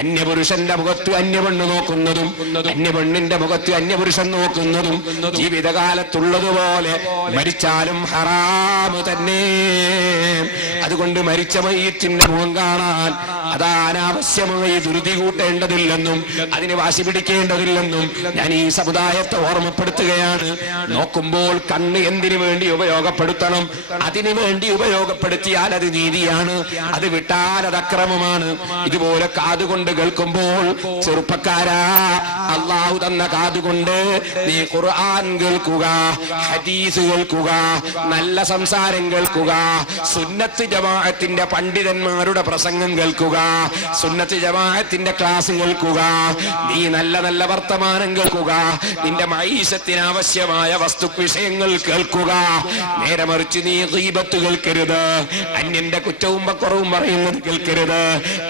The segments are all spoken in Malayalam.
അന്യപുരുഷന്റെ മുഖത്ത് അന്യപെണ്ണ് നോക്കുന്നതും അന്യപെണ്ണിന്റെ മുഖത്ത് അന്യപുരുഷൻ നോക്കുന്നതും ജീവിതകാലത്തുള്ളതുപോലെ മരിച്ചാലും ഹറാമ് തന്നെ. അതുകൊണ്ട് മരിച്ച മയ്യിത്തിന്റെ മുഖം കാണാൻ അത് അനാവശ്യമായി ധൃതി കൂട്ടേണ്ടതില്ലെന്നും അതിന് വാശി പിടിക്കേണ്ടതില്ലെന്നും ഞാൻ ഈ സമുദായത്തെ ഓർമ്മപ്പെടുത്തുകയാണ്. നോക്കുമ്പോൾ കണ്ണ് എന്തിനു വേണ്ടി ഉപയോഗപ്പെടുത്തണം? അതിനു വേണ്ടി ഉപയോഗപ്പെടുത്തിയാൽ അത് നീതിയാണ്, അത് വിട്ടാൽ അത് അക്രമമാണ്. ഇതുപോലെ കാതുകൊണ്ട് കേൾക്കുമ്പോൾ ചെറുപ്പക്കാരാ, അള്ളാഹു തന്ന കാതുകൊണ്ട് നീ ഖുർആൻ കേൾക്കുക, ഹദീസ് കേൾക്കുക, നല്ല സംസാരം കേൾക്കുക, സുന്നത്ത് ജമാഅത്തിന്റെ പണ്ഡിതന്മാരുടെ പ്രസംഗം കേൾക്കുക, സുന്നത്ത് ജമാഅത്തിന്റെ ക്ലാസ് കേൾക്കുക, നീ നല്ല നല്ല വർത്തമാനം കേൾക്കുക, നിന്റെ മഈശത്തിന് ആവശ്യമായ വസ്തു വിഷയങ്ങൾ കേൾക്കുക. നേരെ മറിച്ച് നീ ഗീബത്ത് കേൾക്കരുത്, അന്യന്റെ കുറ്റവും കുറവും പറയുന്നത് കേൾക്കരുത്,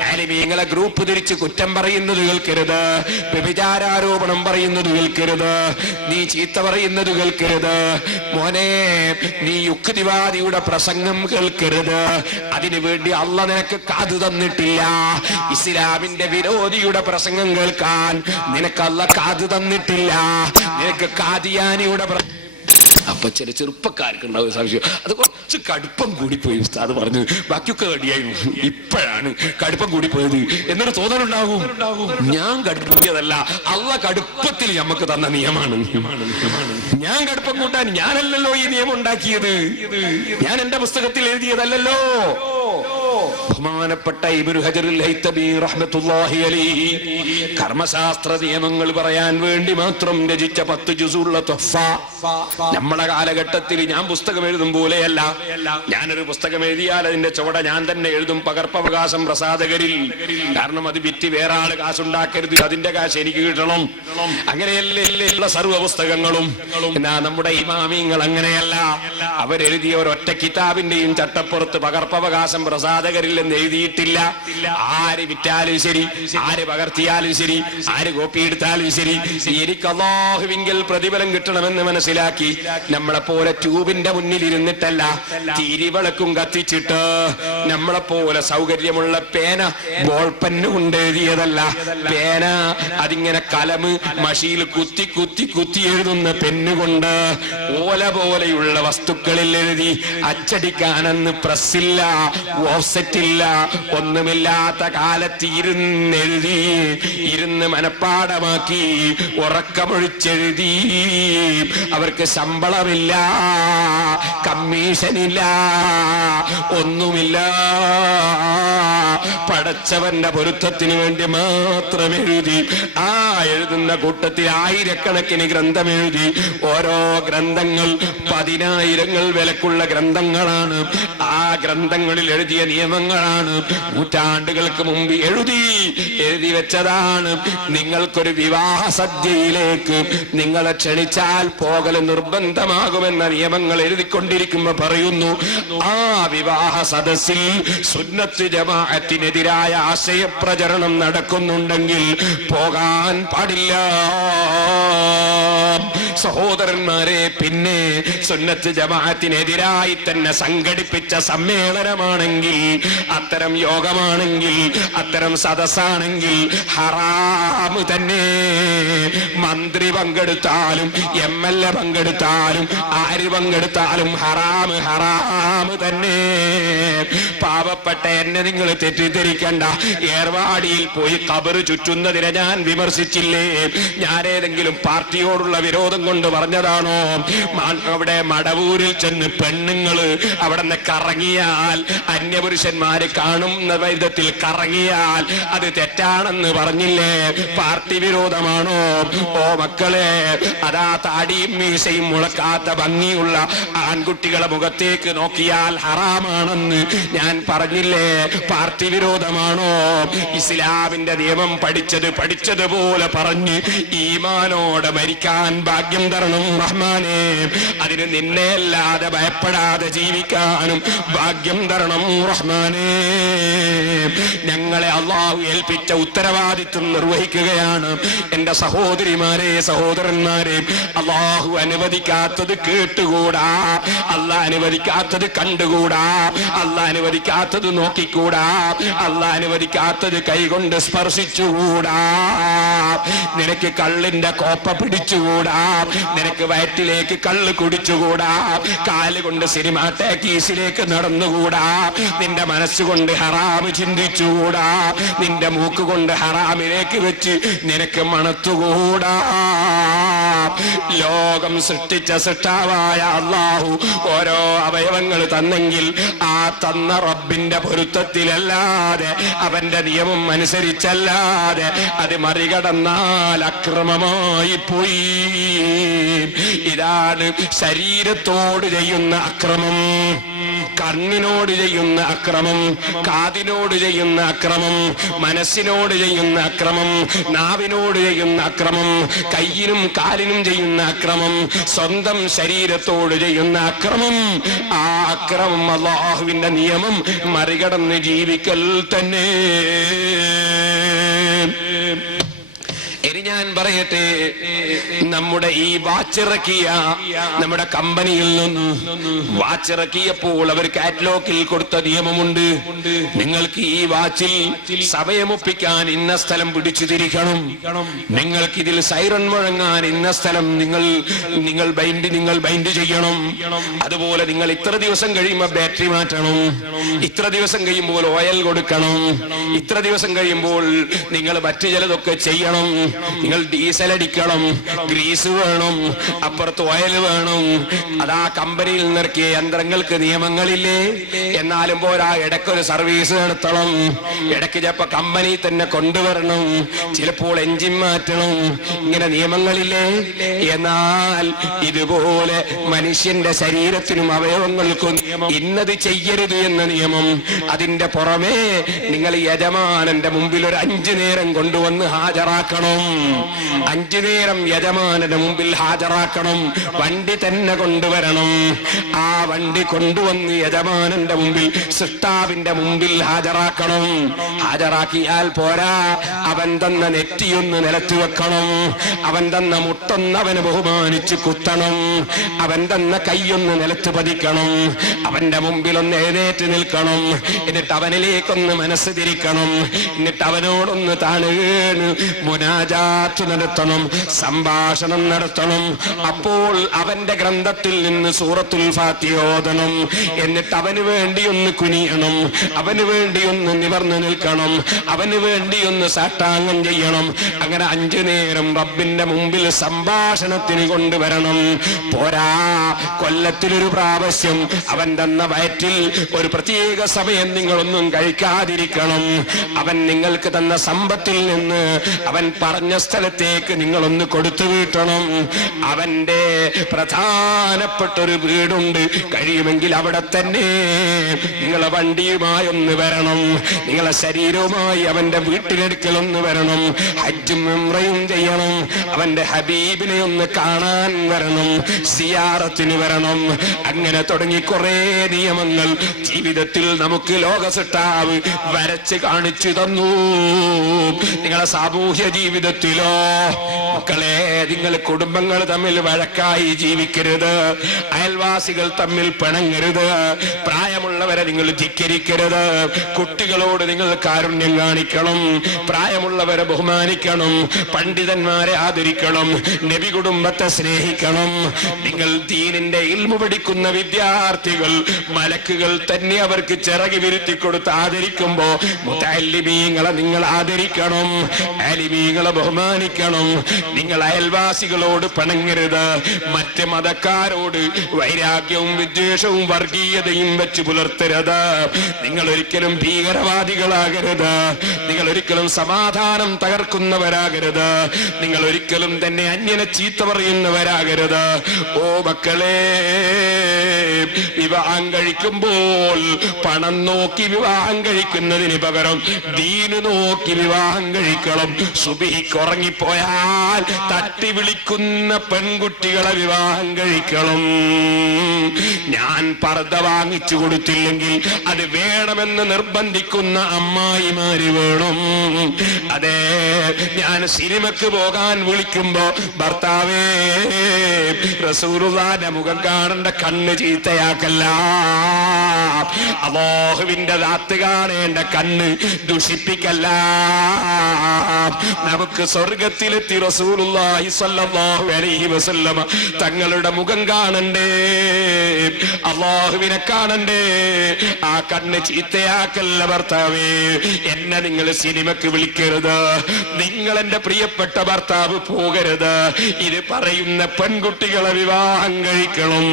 ആലിമീങ്ങളെ ഗ്രൂപ്പ് തിരിച്ച് കുറ്റം പറയുന്നത് കേൾക്കരുത്, വ്യഭിചാരാരോപണം പറയുന്നത് കേൾക്കരുത്, നീ ചീത്ത പറയുന്നത് കേൾക്കരുത്. മോനെ, നീ യുക്തിവാദിയുടെ പ്രസംഗം കേൾക്കരുത്. അതിനു വേണ്ടി അള്ളാഹ് നിനക്ക് കാതു തന്നിട്ടില്ല. ഇസ്ലാമിന്റെ വിരോധിയുടെ പ്രസംഗം കേൾക്കാൻ നിനക്ക് അള്ളാഹ് കാതു തന്നിട്ടില്ല. നിനക്ക് കാദിയാനിയുടെ അപ്പൊ ചില ചെറുപ്പക്കാർക്ക് ഉണ്ടാവും സംശയം, അത് കുറച്ച് കടുപ്പം കൂടിപ്പോയി ഉസ്താദ് പറഞ്ഞു, ബാക്കിയൊക്കെ കടിയായിരുന്നു, ഇപ്പോഴാണ് കടുപ്പം കൂടിപ്പോയത് എന്നൊരു തോന്നലുണ്ടാവും. ഞാൻ കടുപ്പിയതല്ല, അള്ളാഹ് കടുപ്പത്തിൽ നമുക്ക് തന്ന നിയമമാണ്. ഞാൻ കടുപ്പം കൂട്ടാൻ ഞാനല്ലല്ലോ ഈ നിയമം ഉണ്ടാക്കിയത്, ഞാൻ എന്റെ പുസ്തകത്തിൽ എഴുതിയതല്ലല്ലോ. ബഹുമാനപ്പെട്ട ഇബ്നു ഹജറുൽ ഹൈതമി റഹ്മത്തുള്ളാഹി അലൈഹി കർമ്മശാസ്ത്ര നിയമങ്ങൾ പറയാൻ വേണ്ടി മാത്രം രചിച്ച 10 ജുസുള്ള തുഹ്ഫ. നമ്മുടെ കാലഘട്ടത്തിൽ ഞാൻ പുസ്തകം എഴുതും പോലെയല്ല. ഞാനൊരു പുസ്തകം എഴുതിയാൽ അതിന്റെ ചുവട ഞാൻ തന്നെ എഴുതും, പകർപ്പവകാശം പ്രസാധകരിൽ. കാരണം അത് വിറ്റ് വേറെ ആള് കാശുണ്ടാക്കരുത്, അതിന്റെ കാശ് എനിക്ക് കിട്ടണം. അങ്ങനെയല്ല സർവ്വ പുസ്തകങ്ങളും. എന്നാ നമ്മുടെ ഇമാമിങ്ങൾ അങ്ങനെയല്ല. അവരെഴുതിയ ഒരൊറ്റ കിതാബിന്റെയും ചട്ടപ്പുറത്ത് പകർപ്പവകാശം പ്രസാധകരിൽ എന്ന് എഴുതിയിട്ടില്ല. ആര് വിറ്റാലും ശരി, ആര് പകർത്തിയാലും ശരി, ആര് കോപ്പി എടുത്താലും ശരി, എനിക്ക് അല്ലാഹുവിങ്കൽ പ്രതിഫലം കിട്ടണമെന്ന് മനസ്സിലാക്കി നമ്മളെപ്പോലെ ട്യൂബിന്റെ മുന്നിൽ ഇരുന്നിട്ടല്ല, തിരിവിളക്കും കത്തിച്ചിട്ട് നമ്മളെപ്പോലെ സൗകര്യമുള്ള പേന ബോൾ പെന്ന് കൊണ്ട് എഴുതിയതല്ല. പേന അതിങ്ങനെ കലമ് മഷിയിൽ കുത്തി കുത്തി കുത്തി എഴുതുന്ന പെന്നുകൊണ്ട് ഓല പോലെയുള്ള വസ്തുക്കളിൽ എഴുതി. അച്ചടിക്കാനെന്ന് പ്രസ്സില്ല, ഓഫ്സെറ്റില്ല, ഒന്നുമില്ലാത്ത കാലത്ത് ഇരുന്നെഴുതി, ഇരുന്ന് മനപ്പാടമാക്കി, ഉറക്കമൊഴിച്ചെഴുതി. അവർക്ക് ശമ്പളമില്ല, കമ്മീഷനില്ല, ഒന്നുമില്ല. പടച്ചവന്റെ പൊരുത്തത്തിന് വേണ്ടി മാത്രം എഴുതി. ആ എഴുതുന്ന കൂട്ടത്തിൽ ആയിരക്കണക്കിന് ഗ്രന്ഥം എഴുതി. ഓരോ ഗ്രന്ഥങ്ങൾ 10,000 വിലക്കുള്ള ഗ്രന്ഥങ്ങളാണ്. ആ ഗ്രന്ഥങ്ങളിൽ എഴുതിയ നിയമങ്ങളാണ്. നൂറ്റാണ്ടുകൾക്ക് മുമ്പ് എഴുതി വെച്ചതാണ്. നിങ്ങൾക്കൊരു വിവാഹ സദ്യയിലേക്ക് നിങ്ങളെ ക്ഷണിച്ചാൽ പോകൽ നിർബന്ധമാകുമെന്ന നിയമങ്ങൾ എഴുതിക്കൊണ്ടിരിക്കുമ്പോ പറയുന്നു, ആ വിവാഹ സദസ്സിൽ സുന്നത്ത് ജമാഅത്തിനെതിരായ ആശയപ്രചരണം നടക്കുന്നുണ്ടെങ്കിൽ പോകാൻ പാടില്ല. സഹോദരന്മാരെ, പിന്നെ സുന്നത്ത് ജമാഅത്തിനെതിരായി തന്നെ സംഘടിപ്പിച്ച സമ്മേളനമാണെങ്കിൽ, അത്തരം യോഗമാണെങ്കിൽ, അത്തരം സദസ്സാണെങ്കിൽ ഹറാമ് തന്നെ. മന്ത്രി പങ്കെടുത്താലും MLA പങ്കെടുത്താലും ആര് പങ്കെടുത്താലും ഹറാമ്, ഹറാമ് തന്നെ. പാവപ്പെട്ട എന്നെ നിങ്ങൾ തെറ്റിദ്ധരിക്കണ്ട. ഏർവാടിയിൽ പോയി ഖബർ ചുറ്റുന്നതിനെ ഞാൻ വിമർശിച്ചില്ലേ? ഞാനേതെങ്കിലും പാർട്ടിയോടുള്ള വിരോധം കൊണ്ട് പറഞ്ഞതാണോ? അവിടെ മടവൂരിൽ ചെന്ന് പെണ്ണുങ്ങള് അവിടെ നിന്ന് കറങ്ങിയാൽ, അന്യപുരുഷന്മാര് കാണുന്ന വിധത്തിൽ കറങ്ങിയാൽ അത് തെറ്റാണെന്ന് പറഞ്ഞില്ലേ? പാർട്ടി വിരോധമാണോ? ഓ മക്കളെ, അതാ താടിയും മീശയും മുളക്കാത്ത ഭംഗിയുള്ള ആൺകുട്ടികളെ മുഖത്തേക്ക് നോക്കിയാൽ ഹറാമാണെന്ന് ഞാൻ പറഞ്ഞില്ലേ? പാർട്ടി വിരോധമാണോ? ഇസ്ലാമിന്റെ നിയമം പഠിച്ചതുപോലെ പറഞ്ഞ് ഈമാനോടെ മരിക്കാൻ ഭാഗ്യം തരണം റഹ്മാനേ. അതിന് നിന്നെ അല്ലാതെ ഭയപ്പെടാതെ ജീവിക്കാനും ഭാഗ്യം തരണം റഹ്മാനേ. ഞങ്ങളെ അല്ലാഹു ഏൽപ്പിച്ച ഏൽപ്പിച്ച ഉത്തരവാദിത്വം നിർവഹിക്കുകയാണ്. എന്റെ സഹോദരിമാരെ, സഹോദരന്മാരെ, അല്ലാഹു അനുവദിക്കാത്തത് കേട്ടുകൂടാ, അല്ലാഹ് അനുവദിക്കാത്തത് കണ്ടുകൂടാ, അല്ലാഹ് അനുവദിക്കാത്തത് നോക്കിക്കൂടാ, അല്ലാഹ് അനുവദിക്കാത്തത് കൈകൊണ്ട് സ്പർശിച്ചുകൂടാ. നിനക്ക് കള്ളിന്റെ കോപ്പ പിടിച്ചുകൂടാ, നിനക്ക് വയറ്റിലേക്ക് കള്ള് കുടിച്ചുകൂടാ, കാലുകൊണ്ട് സിനിമ ടാക്കീസിലേക്ക് നടന്നുകൂടാ, നിന്റെ മനസ്സുകൊണ്ട് ഹറാമ് ചിന്തിച്ചുകൂടാ, നിന്റെ മൂക്ക് കൊണ്ട് ഹറാമിലേക്ക് വെച്ച് നിനക്ക് മണത്തുകൂടാ. ലോകം സൃഷ്ടിച്ച സൃഷ്ടാവായ അല്ലാഹു ഓരോ അവയവങ്ങൾ തന്നെങ്കിൽ ആ തന്ന റബ്ബിന്റെ പൊരുത്തത്തിലല്ലാതെ, അവന്റെ നിയമം അനുസരിച്ചല്ലാതെ അത് മറികടന്നാൽ അക്രമമായി പോയി. ഇതാണ് ശരീരത്തോട് ചെയ്യുന്ന അക്രമം, കണ്ണിനോട് ചെയ്യുന്ന അക്രമം, കാതിനോട് ചെയ്യുന്ന അക്രമം, മനസ്സിനോട് ചെയ്യുന്ന അക്രമം, നാവിനോട് ചെയ്യുന്ന അക്രമം, കയ്യിനും കാലിനും ചെയ്യുന്ന അക്രമം, സ്വന്തം ശരീരത്തോട് ചെയ്യുന്ന അക്രമം. ആ അക്രമം അല്ലാഹുവിന്റെ നിയമം മറികടന്ന് ജീവിക്കൽ തന്നെ. ഇനി ഞാൻ പറയട്ടെ, നമ്മുടെ ഈ വാച്ചിറക്കിയ നമ്മുടെ കമ്പനിയിൽ നിന്ന് വാച്ചിറക്കിയപ്പോൾ അവർ കാറ്റലോഗിൽ കൊടുത്ത നിയമമുണ്ട്. നിങ്ങൾക്ക് ഈ വാച്ചിൽ സമയമൊപ്പിക്കാൻ ഇന്ന സ്ഥലം പിടിച്ചു തിരിക്കണം, നിങ്ങൾക്ക് ഇതിൽ സൈറൺ മുഴങ്ങാൻ ഇന്ന സ്ഥലം നിങ്ങൾ ബൈൻഡ് ചെയ്യണം, അതുപോലെ നിങ്ങൾ ഇത്ര ദിവസം കഴിയുമ്പോൾ ബാറ്ററി മാറ്റണം, ഇത്ര ദിവസം കഴിയുമ്പോൾ ഓയിൽ കൊടുക്കണം, ഇത്ര ദിവസം കഴിയുമ്പോൾ നിങ്ങൾ മറ്റു ചിലതൊക്കെ ചെയ്യണം, നിങ്ങൾ ഡീസൽ അടിക്കണം, ഗ്രീസ് വേണം, അപ്പുറത്ത് ഓയിൽ വേണം. അതാ കമ്പനിയിൽ നിന്നിറക്കിയ യന്ത്രങ്ങൾക്ക് നിയമങ്ങളില്ലേ? എന്നാലും പോരാ, ഇടയ്ക്കൊരു സർവീസ് നടത്തണം, ഇടയ്ക്ക് ചിലപ്പോ കമ്പനി തന്നെ കൊണ്ടുവരണം, ചിലപ്പോൾ എഞ്ചിൻ മാറ്റണം. ഇങ്ങനെ നിയമങ്ങളില്ലേ? എന്നാൽ ഇതുപോലെ മനുഷ്യന്റെ ശരീരത്തിനും അവയവങ്ങൾക്കും ഇന്നത് ചെയ്യരുത് എന്ന നിയമം. അതിന്റെ പുറമേ നിങ്ങൾ യജമാനന്റെ മുമ്പിൽ ഒരു 5 നേരം കൊണ്ടുവന്ന് ഹാജരാക്കണം. 5 നേരം യജമാനന്റെ മുമ്പിൽ ഹാജരാക്കണം. വണ്ടി തന്നെ കൊണ്ടുവരണം. ആ വണ്ടി കൊണ്ടുവന്ന് യജമാനന്റെ മുമ്പിൽ, സൃഷ്ടാവിന്റെ മുമ്പിൽ ഹാജരാക്കണം. ഹാജരാക്കിയാൽ പോരാ, അവൻ തന്ന നെറ്റിയൊന്ന് നിലത്ത് വെക്കണം, അവൻ തന്ന മുട്ടൊന്ന് അവന് ബഹുമാനിച്ച് കുത്തണം, അവൻ തന്ന കൈയൊന്ന് നിലത്ത് പതിക്കണം, അവന്റെ മുമ്പിൽ ഒന്ന് എഴുന്നേറ്റ് നിൽക്കണം, എന്നിട്ട് അവനിലേക്കൊന്ന് മനസ്സ് തിരിക്കണം, എന്നിട്ട് അവനോടൊന്ന് താണുകേണ് മുനാജാത്ത് നടത്തണം, സംഭാഷണം നടത്തണം. അപ്പോൾ അവന്റെ ഗ്രന്ഥത്തിൽ നിന്ന് സൂറത്തുൽ ഫാത്തിഹ ഓതണം, എന്നിട്ട് അവന് വേണ്ടി ഒന്ന് കുനിയണം, അവന് വേണ്ടി ഒന്ന് നിവർന്നു നിൽക്കണം, അവന് വേണ്ടി ഒന്ന് സാഷ്ടാംഗം ചെയ്യണം. അങ്ങനെ 5 നേരം റബ്ബിന്റെ മുമ്പിൽ സംഭാഷണത്തിന് കൊണ്ടുവരണം. പോരാ, കൊല്ലത്തിലൊരു പ്രാവശ്യം അവൻ തന്ന വയറ്റിൽ ഒരു പ്രത്യേക സമയം നിങ്ങളൊന്നും കഴിക്കാതിരിക്കണം. അവൻ നിങ്ങൾക്ക് തന്ന സമ്പത്തിൽ നിന്ന് അവൻ പറഞ്ഞ സ്ഥലത്തേക്ക് നിങ്ങളൊന്ന് കൊടുത്തു വീട്ടണം. അവന്റെ പ്രധാനപ്പെട്ടൊരു വീടുണ്ട്, കഴിയുമെങ്കിൽ അവിടെ തന്നെ നിങ്ങളെ വണ്ടിയുമായി ഒന്ന് വരണം, നിങ്ങളെ ശരീരവുമായി അവന്റെ വീട്ടിലെടുക്കലൊന്ന് വരണം, ഹജ്ജും ഉംറയും ചെയ്യണം, അവന്റെ ഹബീബിനെ ഒന്ന് കാണാൻ വരണം, സിയാറത്തിന് വരണം. അങ്ങനെ തുടങ്ങി കുറെ നിയമങ്ങൾ ജീവിതത്തിൽ നമുക്ക് ലോകസൃഷ്ടാവ് വരച്ച് കാണിച്ചു തന്നു. നിങ്ങളെ സാമൂഹ്യ ജീവിതത്തിലോ മക്കളെ, നിങ്ങൾ കുടുംബങ്ങൾ തമ്മിൽ വഴക്കായി ജീവിക്കരുത്, അയൽവാസികൾ തമ്മിൽ പിണങ്ങരുത്, പ്രായമുള്ളവരെ നിങ്ങൾ ധിക്കരിക്കരുത്, കുട്ടികളോട് നിങ്ങൾ കാരുണ്യം കാണിക്കണം, പ്രായമുള്ളവരെ ബഹുമാനിക്കണം, പണ്ഡിതന്മാരെ ആദരിക്കണം, നബി കുടുംബത്തെ സ്നേഹിക്കണം. നിങ്ങൾ ദീനിന്റെ ഇൽമു പഠിക്കുന്ന വിദ്യാർത്ഥികൾ മലക്കുകൾ തന്നെ അവർക്ക് ചിറകി വിരുത്തി കൊടുത്ത് ആദരിക്കുമ്പോ മുതഅല്ലിമീങ്ങളെ നിങ്ങൾ ആദരിക്കണം, ആലിമീങ്ങളെ ബഹുമാനിക്കണം. നിങ്ങൾ അയൽവാസികളോട് പിണങ്ങരുത്, മറ്റ് മതക്കാരോട് വൈരാഗ്യവും വിദ്വേഷവും വർഗീയതയും വെച്ച് പുലർത്തരുത്. നിങ്ങൾ ഒരിക്കലും ഭീകരവാദികളാകരുത്, നിങ്ങൾ ഒരിക്കലും സമാധാനം തകർക്കുന്നവരാകരുത്, നിങ്ങൾ ഒരിക്കലും തന്നെ അന്യനെ ചീത്ത പറയുന്നവരാകരുത്. ഓ മക്കളെ, വിവാഹം കഴിക്കുമ്പോൾ പണം നോക്കി വിവാഹം കഴിക്കുന്നതിന് പകരം ദീന് നോക്കി വിവാഹം കഴിക്കണം. സുബഹിക്ക് ഉറങ്ങിപ്പോയാൽ തട്ടി വിളിക്കുന്ന പെൺകുട്ടികളെ വിവാഹം കഴിക്കണം. ഞാൻ പർദ്ദ വാങ്ങിച്ചു കൊടുത്തില്ലെങ്കിൽ അത് വേണമെന്ന് നിർബന്ധിക്കുന്ന അമ്മായിമാര് വേണം. അതെ, ഞാൻ സിനിമക്ക് പോകാൻ വിളിക്കുമ്പോ ഭർത്താവേ റസൂലുള്ളാഹിന്റെ മുഖം കാണേണ്ട കണ്ണ് ചീത്തയാക്കല്ല, അല്ലാഹുവിന്റെ ദാത്ത് കാണേണ്ട കണ്ണ് ദുഷിപ്പിക്കല്ല. നമുക്ക് സ്വർഗത്തിലെത്തി റസൂലുള്ളാഹി സ്വല്ലല്ലാഹു അലൈഹി വസല്ലമ തങ്ങളുടെ മുഖം കാണണ്ടേ, അല്ലാഹുവിനെ കാണണ്ടേ. ആ കണ്ണ് ചീത്തയാക്കല്ല ഭർത്താവേ. എന്നെ നിങ്ങൾ സിനിമക്ക് വിളിക്കരുത്, നിങ്ങൾ എന്റെ പ്രിയപ്പെട്ട ഭർത്താവ് പോകരുത്. ഇത് പറയുന്ന പെൺകുട്ടികളെ വിവാഹം കഴിക്കണം.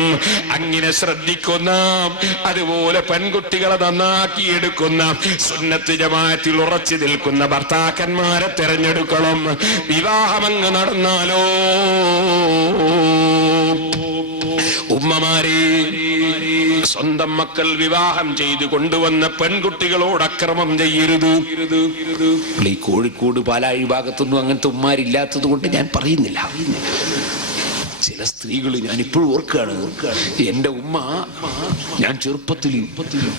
അങ്ങനെ ശ്രദ്ധിക്കുന്ന, അതുപോലെ പെൺകുട്ടികളെ നന്നാക്കിയെടുക്കുന്ന, സുന്നത്ത് ജമാഅത്തിൽ ഉറച്ചു നിൽക്കുന്ന ഭർത്താക്കന്മാരെ തെരഞ്ഞെടുക്കണം. വിവാഹമങ്ങ് നടന്നാലോ ഉമ്മമാരെ, സ്വന്തം മക്കൾ വിവാഹം ചെയ്ത് കൊണ്ടുവന്ന പെൺകുട്ടികളോട് അക്രമം ചെയ്യരുത്. ഈ കോഴിക്കോട് പാലാഴി ഭാഗത്തൊന്നും അങ്ങനത്തെ ഉമ്മാരില്ലാത്തത് കൊണ്ട് ഞാൻ പറയുന്നില്ല. ചില സ്ത്രീകൾ ഞാൻ ഇപ്പോഴും ഓർക്കുകയാണ്. എന്റെ ഉമ്മ, ഞാൻ ചെറുപ്പത്തിൽ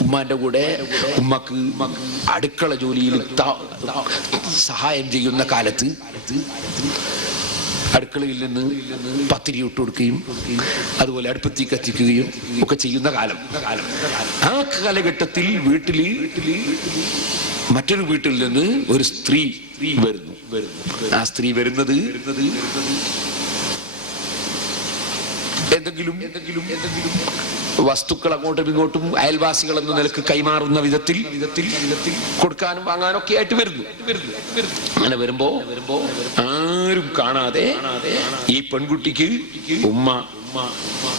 ഉമ്മാന്റെ കൂടെ ഉമ്മക്ക് അടുക്കള ജോലിയിൽ സഹായം ചെയ്യുന്ന കാലത്ത് അടുക്കളയിൽ നിന്ന് പത്തിരി ഇട്ട് കൊടുക്കുകയും അതുപോലെ അടുപ്പത്തി കത്തിക്കുകയും ഒക്കെ ചെയ്യുന്ന കാലം. ആ കാലഘട്ടത്തിൽ വീട്ടില് മറ്റൊരു വീട്ടിൽ നിന്ന് ഒരു സ്ത്രീ വരുന്നു. ആ സ്ത്രീ വരുന്നത് എന്തെങ്കിലും വസ്തുക്കൾ അങ്ങോട്ടും ഇങ്ങോട്ടും അയൽവാസികൾ എന്ന നിലക്ക് കൈമാറുന്ന വിധത്തിൽ കൊടുക്കാനും വാങ്ങാനും ഒക്കെ ആയിട്ട് വരുന്നു. അങ്ങനെ വരുമ്പോ ആരും കാണാതെ ഈ പെൺകുട്ടിക്ക് ഉമ്മ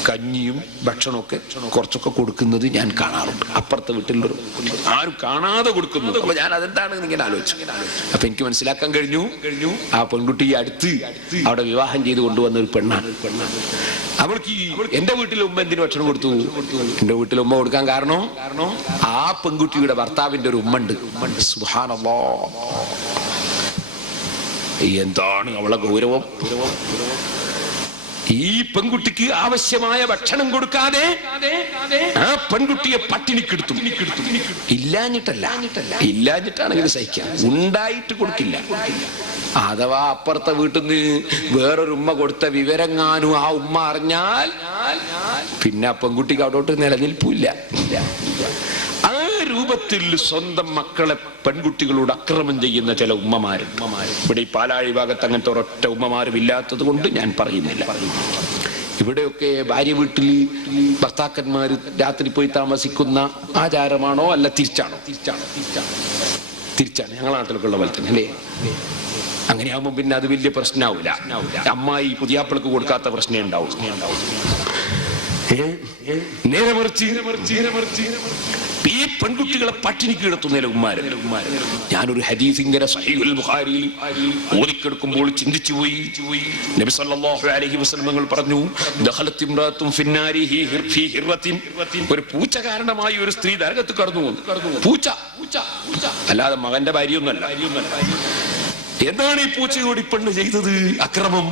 കഞ്ഞിയും ഭക്ഷണമൊക്കെ കുറച്ചൊക്കെ കൊടുക്കുന്നത് ഞാൻ കാണാറുണ്ട്. അപ്പുറത്തെ വീട്ടിലൊരു ആരും കാണാതെ കൊടുക്കുന്നത്. അപ്പൊ ഞാൻ അതെന്താണെന്ന് ഇങ്ങനെ ആലോചിച്ചു. അപ്പൊ എനിക്ക് മനസ്സിലാക്കാൻ കഴിഞ്ഞു, ആ പെൺകുട്ടി അടുത്ത് അവിടെ വിവാഹം ചെയ്ത് കൊണ്ടുവന്ന ഒരു പെണ്ണാണ്. അവൾക്ക് എന്റെ വീട്ടിലെ ഉമ്മ എന്തിനു ഭക്ഷണം കൊടുത്തു? എന്റെ വീട്ടിലെ ഉമ്മ കൊടുക്കാൻ കാരണം ആ പെൺകുട്ടിയുടെ ഭർത്താവിന്റെ ഒരു ഉമ്മ ഉണ്ട്. സുബ്ഹാനല്ലാഹ്, എന്താണ് അവളെ ഗൗരവം! ഈ പെൺകുട്ടിക്ക് ആവശ്യമായ ഭക്ഷണം കൊടുക്കാതെ ആ പെൺകുട്ടിയെ പട്ടിണിക്കെടുത്തു. ഇല്ലാഞ്ഞിട്ടാണെങ്കിൽ സഹിക്കാം, ഉണ്ടായിട്ട് കൊടുക്കില്ല. അഥവാ അപ്പുറത്തെ വീട്ടിൽ നിന്ന് വേറൊരു ഉമ്മ കൊടുത്ത വിവരങ്ങാനും ആ ഉമ്മ അറിഞ്ഞാൽ പിന്നെ ആ പെൺകുട്ടിക്ക് അവിടോട്ട് നിലനിൽപ്പില്ല. ആ രൂപത്തിൽ സ്വന്തം മക്കളെ പെൺകുട്ടികളോട് അക്രമം ചെയ്യുന്ന ചില ഉമ്മമാര് ഇവിടെ ഈ പാലാഴി ഭാഗത്ത് അങ്ങനത്തെ ഒരൊറ്റ ഉമ്മമാരും ഇല്ലാത്തത് കൊണ്ട് ഞാൻ പറയുന്നില്ല. ഇവിടെയൊക്കെ ഭാര്യ വീട്ടിൽ ഭർത്താക്കന്മാര് രാത്രി പോയി താമസിക്കുന്ന ആചാരമാണോ അല്ല തിരിച്ചാണോ? തിരിച്ചാണ്. ഞങ്ങളുടെ നാട്ടിലൊക്കെ ഉള്ള പോലെ തന്നെ അല്ലേ? അങ്ങനെയാകുമ്പോ പിന്നെ അത് വലിയ പ്രശ്നമാവില്ല. അമ്മായി പുതിയാപ്പിളക്ക് കൊടുക്കാത്ത പ്രശ്നം ഉണ്ടാവും. നേരെ മറിച്ച് ഈ പെൺകുട്ടികളെ പട്ടിണിക്ക് കിടത്തുന്ന ഉമ്മാര്. ഞാനൊരു ഹദീസ് ഇങ്ങനെ സഹീഹുൽ ബുഖാരിയിൽ ഓതിക്കെടുക്കുമ്പോൾ ചിന്തിച്ചു പോയി. നബി സല്ലല്ലാഹു അലൈഹി വസല്ലം പറഞ്ഞു, ദഖലത് ഇംറാത്തുൻ ഫിന്നാരി ഫീ ഹിർറത്തിൻ, ഒരു പൂച്ച കാരണമായി ഒരു സ്ത്രീ നരകത്ത് കടന്നു. പൂച്ച, അല്ലാതെ മകന്റെ ഭാര്യയൊന്നുമല്ല. എന്താണ് ഈ പൂച്ചയോട് ഈ പെണ്ണ് ചെയ്തത്? അക്രമം.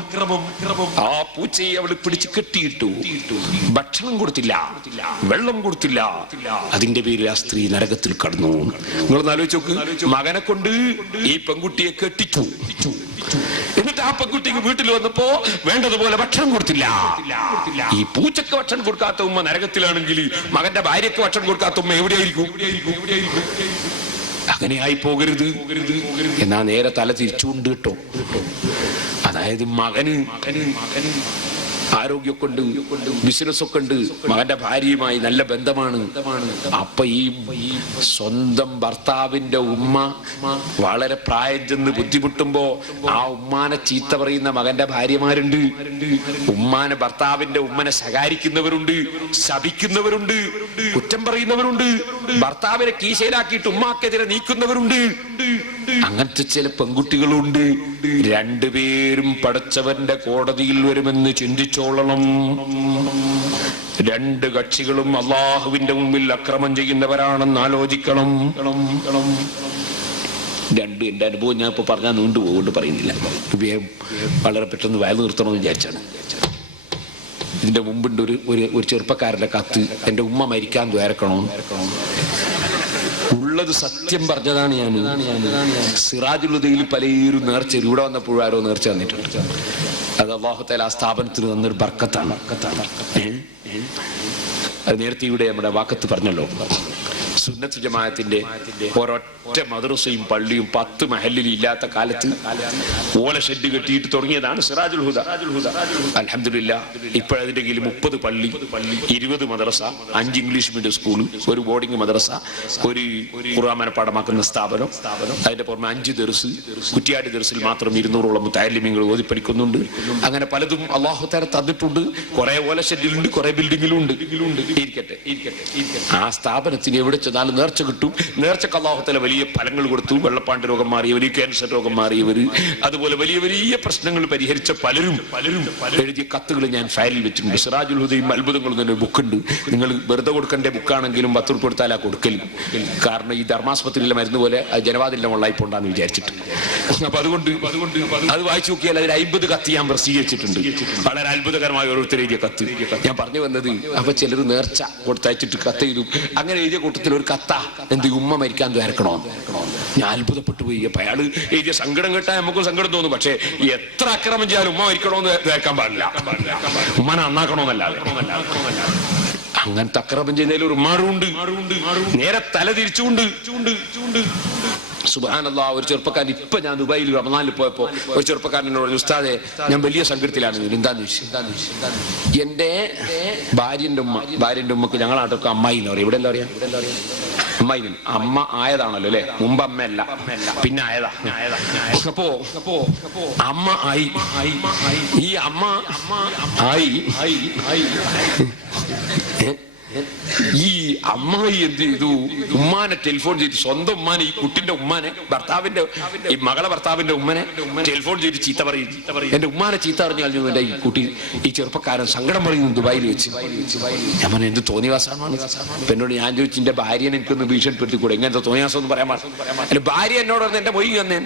ആ പൂച്ചയെ അവൾ പിടിച്ച് കെട്ടിയിട്ടു. ഭക്ഷണം കൊടുത്തില്ല, വെള്ളം കൊടുത്തില്ല. അതിന്റെ പേരിൽ ആ സ്ത്രീ നരകത്തിൽ കടന്നു. നിങ്ങളൊന്ന് ആലോചിച്ച് നോക്ക്. മകനെ കൊണ്ട് ഈ പെൺകുട്ടിയെ കെട്ടിച്ചു. എന്നിട്ട് ആ പെൺകുട്ടിക്ക് വീട്ടിൽ വന്നപ്പോ വേണ്ടതുപോലെ ഭക്ഷണം കൊടുത്തില്ല. ഈ പൂച്ചക്ക് ഭക്ഷണം കൊടുക്കാത്ത ഉമ്മ നരകത്തിലാണെങ്കിൽ മകന്റെ ഭാര്യക്ക് ഭക്ഷണം കൊടുക്കാത്ത ഉമ്മ എവിടെയായിരിക്കും? അങ്ങനെയായി പോകരുത്. എന്നാ നേരെ തല തിരിച്ചുകൊണ്ട് കേട്ടോ. അതായത് മകന് ആരോഗ്യമൊക്കെ ഉണ്ട്, ബിസിനസ്സൊക്കെ ഉണ്ട്, മകന്റെ ഭാര്യയുമായി നല്ല ബന്ധമാണ്. അപ്പൊ ഈ സ്വന്തം ഭർത്താവിന്റെ ഉമ്മ വളരെ പ്രായം ചെന്ന് ബുദ്ധിമുട്ടുമ്പോ ആ ഉമ്മാനെ ചീത്ത പറയുന്ന മകന്റെ ഭാര്യമാരുണ്ട്. ഭർത്താവിന്റെ ഉമ്മനെ ശകാരിക്കുന്നവരുണ്ട്, ശപിക്കുന്നവരുണ്ട്, കുറ്റം പറയുന്നവരുണ്ട്, ഭർത്താവിനെ കീശയിലാക്കിയിട്ട് ഉമ്മാക്കെതിരെ നീക്കുന്നവരുണ്ട്. അങ്ങനത്തെ ചില പെൺകുട്ടികളുണ്ട്. രണ്ടുപേരും പടച്ചവന്റെ കോടതിയിൽ വരുമെന്ന് ചിന്തിച്ചോളണം. രണ്ട് കക്ഷികളും അള്ളാഹുവിന്റെ മുമ്പിൽ അക്രമം ചെയ്യുന്നവരാണെന്ന് ആലോചിക്കണം. എൻ്റെ അനുഭവം ഞാൻ ഇപ്പോൾ പറഞ്ഞാൽ നീണ്ടുപോകൊണ്ട് പറയുന്നില്ല. വേഗം വളരെ പെട്ടെന്ന് വയൽ നിർത്തണമെന്ന് വിചാരിച്ചാണ്. ഇതിൻ്റെ മുമ്പുണ്ട് ഒരു ചെറുപ്പക്കാരൻ്റെ കത്ത്, എൻ്റെ ഉമ്മ മരിക്കാൻ ദ്വാരക്കണമെന്ന്. ഉള്ളത് സത്യം പറഞ്ഞതാണ് ഞാൻ. സിറാജുലുദയിൽ പലരും നേർച്ച, ഇവിടെ വന്നപ്പോഴും ആരോ നേർച്ച തന്നിട്ടുണ്ട്. അത് അല്ലാഹു തആല ആ സ്ഥാപനത്തിന് തന്നൊരു ബർക്കത്താണ്. അത് നേരത്തെ ഇവിടെ നമ്മുടെ വാക്കത്ത് പറഞ്ഞല്ലോ. സുന്നത്ത് ജമാഅത്തിന്റെ ഒരൊറ്റ മദ്രസയും പള്ളിയും 10 മഹല്ലിൽ ഇല്ലാത്ത കാലത്ത് ഓല ഷെഡ് കെട്ടിയിട്ട് തുടങ്ങിയതാണ് സിറാജുൽ ഹുദ. അൽഹംദുലില്ലാഹ് ഇപ്പോഴതിന്റെ കീഴിൽ 30 പള്ളി, 20 മദ്രസ, 5 ഇംഗ്ലീഷ് മീഡിയം സ്കൂൾ, ഒരു ബോർഡിംഗ് മദ്രസ, ഒരു ഖുർആൻ മനപ്പാഠമാക്കുന്ന സ്ഥാപനം, അതിന്റെ പുറമെ 5 ദർസ്, കുറ്റിയാടി ദർസിൽ മാത്രം 200ഓളം മുതഅല്ലിമീങ്ങൾ ഓതി പഠിക്കുന്നുണ്ട്. അങ്ങനെ പലതും അല്ലാഹു തആല തന്നിട്ടുണ്ട്. കുറെ ഓല ഷെഡിലുണ്ട്, കുറെ ബിൽഡിങ്ങിലുണ്ട്. ഇരിക്കട്ടെ. ആ സ്ഥാപനത്തിന് എവിടെ ചെന്നാലും നേർച്ച കിട്ടും. നേർച്ചക്ക് അല്ലാഹു തആല വലിയ ഫലങ്ങൾ കൊടുത്തു. വെള്ളപ്പാണ്ട് രോഗം മാറിയവര്, ക്യാൻസർ രോഗം മാറിയവര്, അതുപോലെ വലിയ വലിയ പ്രശ്നങ്ങൾ പരിഹരിച്ച പലരും എഴുതിയ കത്തുകൾ ഞാൻ ഫയലിൽ വെച്ചിട്ടുണ്ട്. സിറാജുൽ ഹുദയും അത്ഭുതങ്ങളും തന്നെ ബുക്കുണ്ട്. നിങ്ങൾ വെറുതെ കൊടുക്കേണ്ട ബുക്കാണെങ്കിലും 10 രൂപ കൊടുത്താൽ ആ കൊടുക്കലും. കാരണം ഈ ധർമാസ്പത്രിയിലെ മരുന്ന് പോലെ ജനവാദിന്റെ മുള്ളായിപ്പോണ്ടാന്ന് വിചാരിച്ചിട്ട്. അപ്പൊ അതുകൊണ്ട് അത് വായിച്ചു നോക്കിയാൽ അതിൽ 50 കത്ത് ഞാൻ പ്രസിദ്ധീകരിച്ചിട്ടുണ്ട്. വളരെ അത്ഭുതകരമായ ഓരോരുത്തർ എഴുതിയ കത്ത്. ഞാൻ പറഞ്ഞു വന്നത്, അപ്പൊ ചിലർ നേർച്ച കൊടുത്തയച്ചിട്ട് കത്ത് എഴുതും. അങ്ങനെ എഴുതിയ കൂട്ടത്തിൽ ഒരു കത്ത, എന്ത് ഉമ്മ മരിക്കാൻ ദ്വാരക്കണോ? ഞാൻ അത്ഭുതപ്പെട്ടു പോയി. അപ്പൊ അയാൾ എഴുതിയ സങ്കടം കേട്ടാൽ നമുക്കും സങ്കടം തോന്നും. പക്ഷെ എത്ര അക്രമം ചെയ്യാനും ഉമ്മ മരിക്കണോന്ന് ദ്വാരക്കാൻ പാടില്ല, ഉമ്മനെ നന്നാക്കണോന്നല്ലാതെ. അങ്ങനത്തെ അക്രമം ചെയ്യുന്നതിൽ ഒരു മാറുണ്ട്, നേരെ തല തിരിച്ചുകൊണ്ട്. സുബ്ഹാനല്ലാഹ്. ഒരു ചെറുപ്പക്കാരൻ, ഇപ്പൊ ഞാൻ ദുബായിൽ റമദാനിൽ പോയപ്പോ ഒരു ചെറുപ്പക്കാരനോട് പറഞ്ഞു, ഉസ്താദെ ഞാൻ വലിയ സങ്കടത്തിലാണ്. എന്താന്ന് ചോദിച്ചു. എന്റെ ഭാര്യന്റെ ഉമ്മക്ക് ഞങ്ങളുടെ നാട്ടൊക്കെ അമ്മായി എന്ന് പറയും. ഇവിടെ എന്താ പറയാ? അമ്മായി. അമ്മ ആയതാണല്ലോ അല്ലെ, മുമ്പ് അമ്മയല്ല, പിന്നെ ആയതാ. അപ്പോ അമ്മ ആയി. ഈ അമ്മ ആയി. ഈ അമ്മായി എന്ത് ചെയ്തു? ഉമ്മാനെ ടെലിഫോൺ ചെയ്ത്, സ്വന്തം ഉമ്മാനെ, ഈ കുട്ടിന്റെ ഉമ്മാനെ, ഭർത്താവിന്റെ, ഈ മകളെ ഭർത്താവിന്റെ ഉമ്മനെ ടെലിഫോൺ ചെയ്ത് ചീത്ത പറയും. എന്റെ ഉമ്മാനെ ചീത്ത പറഞ്ഞു കളഞ്ഞു എന്റെ ഈ കുട്ടി, ഈ ചെറുപ്പക്കാരൻ സങ്കടം പറയുന്നു ദുബായിൽ വെച്ച്. ഞാൻ പറഞ്ഞു, എന്ത് തോന്നിവാസമാണ്? അപ്പൊ എന്നോട് ഞാൻ ചോദിച്ചു, എന്റെ ഭാര്യനെ എനിക്കൊന്ന് ഭീഷണിപ്പെടുത്തിക്കൂടെ? ഇങ്ങനത്തെ തോന്നിവാസം ഒന്നും പറയാൻ പാടില്ല. അല്ല, ഭാര്യ എന്നോട് പറഞ്ഞു എന്റെ മൊഴി തന്നെ.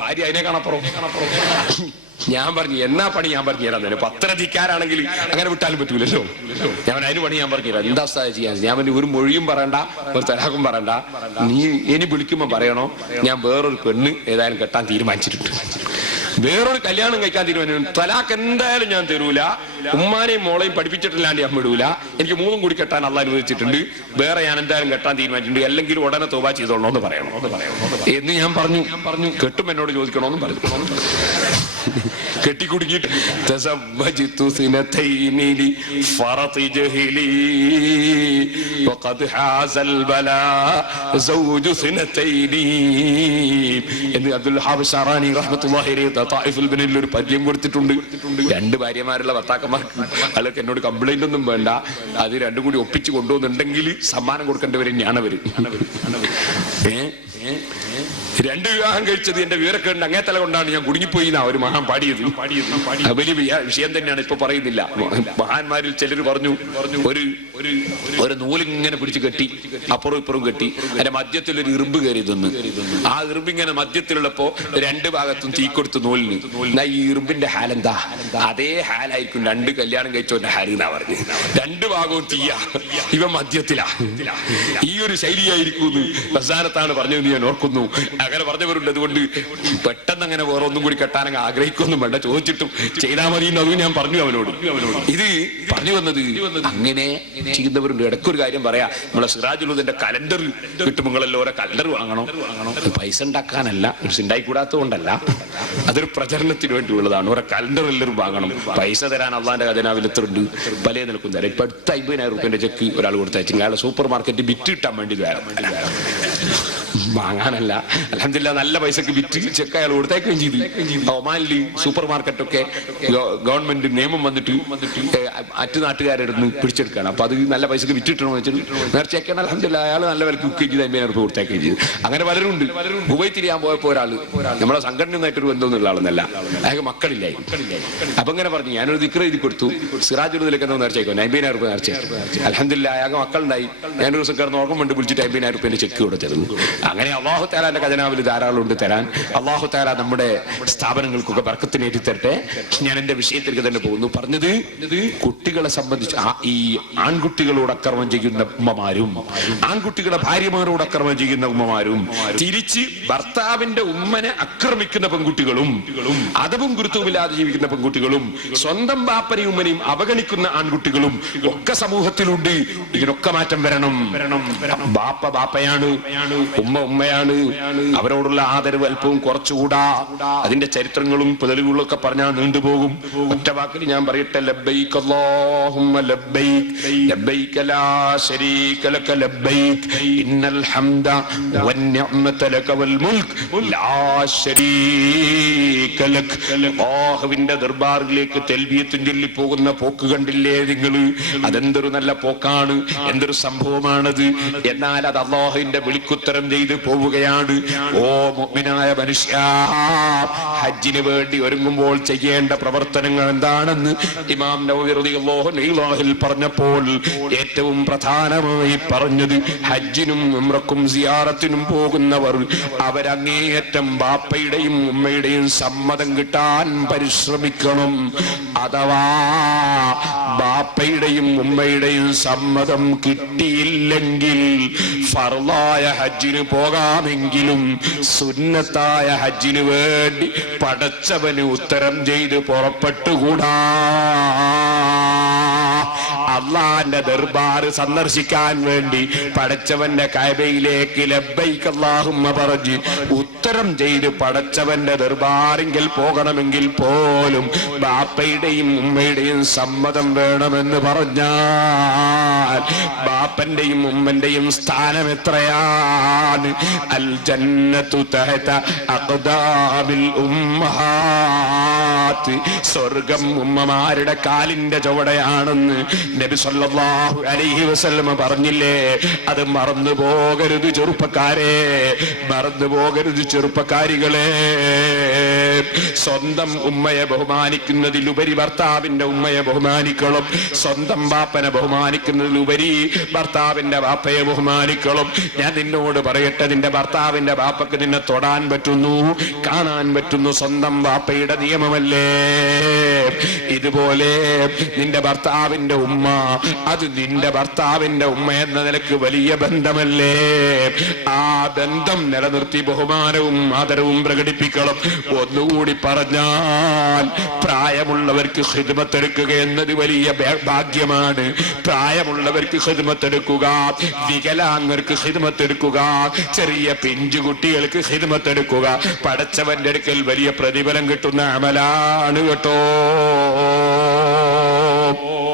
ഭാര്യ അതിനെ കാണപ്പുറം. ഞാൻ പറഞ്ഞു, എന്നാ പണി ഞാൻ പറഞ്ഞു തരാം. തന്നെ പത്രധിക്കാരാണെങ്കിൽ അങ്ങനെ വിട്ടാലും പറ്റൂലല്ലോ. ഞാൻ അതിന് പണി ഞാൻ പറഞ്ഞു തരാം. എന്താ ചെയ്യാൻ? ഞാൻ പറഞ്ഞു, ഒരു മൊഴിയും പറയണ്ട, ഒരു തലാഖും പറയണ്ട. നീ ഇനി വിളിക്കുമ്പോ പറയണോ, ഞാൻ വേറൊരു പെണ്ണ് ഏതായാലും കെട്ടാൻ തീരുമാനിച്ചിട്ടുണ്ട്, വേറൊരു കല്യാണം കഴിക്കാൻ തീരുമാനിച്ചു. തലാഖ് എന്തായാലും ഞാൻ തരൂല, ഉമ്മാനെയും മോളെയും പഠിപ്പിച്ചിട്ടില്ലാണ്ട് ഞാൻ വിടൂല, എനിക്ക് 3 കൂടി കെട്ടാൻ അള്ളാഹ് അനുവദിച്ചിട്ടുണ്ട്, വേറെ ഞാൻ എന്തായാലും കെട്ടാൻ തീരുമാനിച്ചിട്ടുണ്ട്, അല്ലെങ്കിൽ ഉടനെ തൗബ ചെയ്തോളണോ എന്ന് പറയണോ എന്ന് ഞാൻ പറഞ്ഞു. കെട്ടും എന്നോട് ചോദിക്കണോന്നും പറഞ്ഞു. കെട്ടിക്കുടുക്കിയിട്ട് എന്ന് അബ്ദുൽ ഹാഫിസ് ഷറാനി റഹ്മത്തുള്ളാഹി അലൈഹി തായിഫുൽ ബനയിൽ ഒരു പദ്യം കൊടുത്തിട്ടുണ്ട്. 2 ഭാര്യമാരുള്ള ഭർത്താക്കന്മാർക്ക് അതൊക്കെ എന്നോട് കംപ്ലൈന്റ് ഒന്നും വേണ്ട, അത് 2 കൂടി ഒപ്പിച്ച് കൊണ്ടുവന്നുണ്ടെങ്കിൽ സമ്മാനം കൊടുക്കേണ്ടവർ തന്നെയാണ് അവര്. 2 വിവാഹം കഴിച്ചത് എന്റെ വിവരക്കേണ്ട അങ്ങേത്തല കൊണ്ടാണ് ഞാൻ കുടുങ്ങിപ്പോയി എന്നാ ഒരു മഹാൻ പാടിയത്. വലിയ വിഷയം തന്നെയാണ്, ഇപ്പൊ പറയുന്നില്ല. മഹാന്മാരിൽ ചിലർ പറഞ്ഞു, ഒരു നൂലിങ്ങനെ പിടിച്ച് കെട്ടി, അപ്പുറവും ഇപ്പുറവും കെട്ടി, അതിന്റെ മധ്യത്തിൽ ഒരു ഇറുമ്പ് കയറി തിന്ന്. ആ ഇറുമ്പിങ്ങനെ മധ്യത്തിലുള്ളപ്പോ 2 ഭാഗത്തും തീ കൊടുത്ത് നൂലിന്. എന്നാ ഈ ഇറുമ്പിന്റെ ഹാലെന്താ? അതേ ഹാലായിരിക്കും 2 കല്യാണം കഴിച്ചോന്റെ ഹാല് എന്നാ പറഞ്ഞു. 2 ഭാഗവും തീയാ, ഇവ മധ്യത്തിലാ. ഈ ഒരു ശൈലിയായിരിക്കും അവസാനത്താണ് പറഞ്ഞത് ഞാൻ ഓർക്കുന്നു. അങ്ങനെ പറഞ്ഞവരുണ്ട്. അതുകൊണ്ട് പെട്ടെന്ന് അങ്ങനെ വേറെ ഒന്നും കൂടി കെട്ടാനങ്ങ് ആഗ്രഹിക്കൊന്നും വേണ്ട, ചോദിച്ചിട്ടും ചെയ്താൽ മതി എന്നതും ഞാൻ പറഞ്ഞു അവനോട്. ഇത് പറഞ്ഞു വന്നത് അങ്ങനെ ചെയ്യുന്നവരുണ്ട്. ഇടയ്ക്കൊരു കാര്യം പറയാ, നമ്മളെ സിറാജുൽ ഹുദന്റെ കലണ്ടർ കിട്ടും. നിങ്ങളെല്ലാം ഓരോ കലണ്ടർ വാങ്ങണം. പൈസ ഉണ്ടാക്കാനല്ല, ഒരു സിണ്ടായി കൂടാത്തത് കൊണ്ടല്ല, അതൊരു പ്രചരണത്തിന് വേണ്ടിയുള്ളതാണ്. ഓരോ കലണ്ടർ എല്ലാവരും വാങ്ങണം. പൈസ തരാൻ അള്ളാന്റെ ഖജനാവിൽ എത്ര ഉണ്ട്? പല നിലക്കും തരാം. ഇപ്പൊ അടുത്ത 50,000 രൂപന്റെ ചെക്ക് ഒരാൾ കൊടുത്തയച്ചു, അയാളെ സൂപ്പർ മാർക്കറ്റ് വിറ്റ് കിട്ടാൻ വേണ്ടി വാങ്ങാനല്ല. അൽഹംദുലില്ലാഹ് നല്ല പൈസക്ക് വിറ്റ് ചെക്ക് അയാൾ കൊടുത്തേക്കുകയും ചെയ്തു. ഒമാനിൽ സൂപ്പർ മാർക്കറ്റൊക്കെ ഗവൺമെന്റ് നിയമം വന്നിട്ട് മറ്റു നാട്ടുകാരെടുന്ന് പിടിച്ചെടുക്കുകയാണ്. അപ്പൊ അത് നല്ല പൈസക്ക് വിറ്റിട്ടണമെന്ന് വെച്ചിട്ട് നേർച്ചയൊക്കെയാണ്. അൽഹംദുലില്ലാഹ് അയാൾ നല്ല വിലക്ക് ബുക്ക് ചെയ്ത് 50,000 രൂപ കൊടുത്തേക്കുകയും ചെയ്തു. അങ്ങനെ പലരുണ്ട്. കുവൈത്തിൽ ഞാൻ പോയപ്പോ ഒരാള് നമ്മളെ സംഘടനയായിട്ടൊരു ബന്ധമൊന്നുള്ള ആളെന്നല്ല, അയാൾക്ക് മക്കളില്ലായി. അപ്പൊ ഇങ്ങനെ പറഞ്ഞു, ഞാനൊരു ദിക്ർ എഴുതി കൊടുത്തു, സിറാജുൽ ഹുദയിലേക്ക് നേർച്ചയാക്കും, 50,000 രൂപ നേർച്ചയാക്കും. അൽഹംദുലില്ലാഹ് അയാൾക്ക് മക്കളുണ്ടായി. ഞാനൊരു ദിവസം കിടന്ന് ഓർമ്മ കൊണ്ട് വിളിച്ചിട്ട് 50,000 രൂപ ചെക്ക് കൊടുത്തിരുന്നു. അങ്ങനെ അല്ലാഹു തആലയുടെ ഖജനാവിൽ ധാരാളം ഉണ്ട് തരാൻ. അല്ലാഹു തആല നമ്മുടെ സ്ഥാപനങ്ങൾക്കൊക്കെ ബർക്കത്തിനെ തരട്ടെ. ഞാൻ എന്റെ വിഷയത്തിലേക്ക് തന്നെ പോകുന്നു. പറഞ്ഞത് കുട്ടികളെ സംബന്ധിച്ച് ഈ ആൺകുട്ടികളോട് അക്രമം ചെയ്യുന്ന ഉമ്മമാരും ആൺകുട്ടികളെ ഭാര്യമാരോട് അക്രമം ചെയ്യുന്ന ഉമ്മമാരും തിരിച്ച് ഭർത്താവിന്റെ ഉമ്മനെ ആക്രമിക്കുന്ന പെൺകുട്ടികളും അതവും ഗുരുത്വമില്ലാതെ ജീവിക്കുന്ന പെൺകുട്ടികളും സ്വന്തം ബാപ്പനെയും ഉമ്മനെയും അവഗണിക്കുന്ന ആൺകുട്ടികളും ഒക്കെ സമൂഹത്തിലുണ്ട്. ഇതിനൊക്കെ മാറ്റം വരണം. ബാപ്പ ബാപ്പയാണ്, ഉമ്മ ഉമ്മയാണ്. അവരോടുള്ള ആദരവ് അല്പവും കുറച്ചുകൂടാ. അതിന്റെ ചരിത്രങ്ങളും പുതലുകളും ഒക്കെ പറഞ്ഞാൽ നീണ്ടുപോകും. ഒറ്റ വാക്കിൽ ഞാൻ പറയട്ടെ, ലബ്ബൈക് അല്ലാഹുമ്മ ലബ്ബൈക് ലബ്ബൈക ലാ ശരീക ലക ലബ്ബൈക് ഇന്നൽ ഹംദ വന്നിഅമത ലക വൽ മുൽക് ലാ ശരീക ലക്. അല്ലാഹുവിന്റെ ദർബാറിലേക്ക് തൽബിയത്തും ചൊല്ലി പോകുന്ന പോക്ക് കണ്ടില്ലേ നിങ്ങൾ? അതെന്തൊരു നല്ല പോക്കാണ്, എന്തൊരു സംഭവമാണത്. എന്നാൽ അത് അല്ലാഹുവിന്റെ വിളിക്കുത്തരം ചെയ്ത് പോവുകയാണ്. ഓ മുഅ്മിനായ മനുഷ്യ, ഹജ്ജിന് വേണ്ടി ഒരുങ്ങുമ്പോൾ ചെയ്യേണ്ട പ്രവർത്തനങ്ങൾ എന്താണെന്ന് ഇമാം നവവി റളിയല്ലാഹു അൻഹു പറഞ്ഞപ്പോൾ ഏറ്റവും പ്രധാനമായി പറഞ്ഞത്, ഹജ്ജിനും ഉംറക്കും സിയാറത്തിനും പോകുന്നവർ അവരങ്ങേയറ്റം ബാപ്പയുടെയും ഉമ്മയുടെയും സമ്മതം കിട്ടാൻ പരിശ്രമിക്കണം. അഥവാ ബാപ്പയുടെയും ഉമ്മയുടെയും സമ്മതം കിട്ടിയില്ലെങ്കിൽ ഫർളായ ഹജ്ജിന് പോകാമെങ്കിലും സുന്നത്തായ ഹജ്ജിന് വേണ്ടി പടച്ചവന് ഉത്തരം ചെയ്ത് പുറപ്പെട്ടുകൂടാ. അള്ളാന്റെ ദർബാർ സന്ദർശിക്കാൻ വേണ്ടി പടച്ചവന്റെ കഅബയിലേക്ക് ലബ്ബൈക അല്ലാഹുമ്മ പറഞ്ഞ് ഉത്തരം ചെയ്ത് പടച്ചവന്റെ ദർബാറിങ്കിൽ പോകണമെങ്കിൽ പോലും ബാപ്പയുടെയും ഉമ്മയുടെയും സമ്മതം വേണമെന്ന് പറഞ്ഞാൽ ബാപ്പന്റെയും ഉമ്മന്റെയും സ്ഥാനം എത്രയാണ്? അൽ ജന്നത്തു തഹത അഖ്ദാമിൽ ഉമ്മഹാത്ത്. സ്വർഗം ഉമ്മമാരുടെ കാലിന്റെ ചുവടെയാണെന്ന് നബി സല്ലല്ലാഹു അലൈഹി വസല്ലം പറഞ്ഞില്ലേ? അത് മറന്നു പോകരുത് ചെറുപ്പക്കാരെ, മറന്നു പോകരുത് ചെറുപ്പക്കാരികളെ. സ്വന്തം ഉമ്മയെ ബഹുമാനിക്കുന്നതിലുപരി ഭർത്താവിന്റെ ഉമ്മയെ ബഹുമാനിക്കണം. സ്വന്തം ബാപ്പനെ ബഹുമാനിക്കുന്നതിലുപരി ഭർത്താവിന്റെ ബാപ്പയെ ബഹുമാനിക്കണം. ഞാൻ നിന്നോട് പറയട്ടെ, നിന്റെ ഭർത്താവിന്റെ ബാപ്പക്ക് നിന്നെ തൊടാൻ പറ്റുന്നു, കാണാൻ പറ്റുന്നു. സ്വന്തം ബാപ്പയുടെ നിയമമല്ലേ? ഇതുപോലെ നിന്റെ ഭർത്താവിന്റെ ഉമ്മ, അത് നിന്റെ ഭർത്താവിന്റെ ഉമ്മ എന്ന നിലക്ക് വലിയ ബന്ധമല്ലേ? ആ ബന്ധം നിലനിർത്തി ബഹുമാനവും ആദരവും പ്രകടിപ്പിക്കണം. ഒന്നുകൂടി പറഞ്ഞാൽ, പ്രായമുള്ളവർക്ക് ഖിദ്മത്തെടുക്കുക എന്നത് വലിയ ഭാഗ്യമാണ്. പ്രായമുള്ളവർക്ക് ഖിദ്മത്തെടുക്കുക, വികലാംഗർക്ക് ഖിദ്മത്തെടുക്കുക, ചെറിയ പിഞ്ചു കുട്ടികൾക്ക് ഖിദ്മത്തെടുക്കുക പടച്ചവന്റെ അടുക്കൽ വലിയ പ്രതിഫലം കിട്ടുന്ന അമലാണ് കേട്ടോ.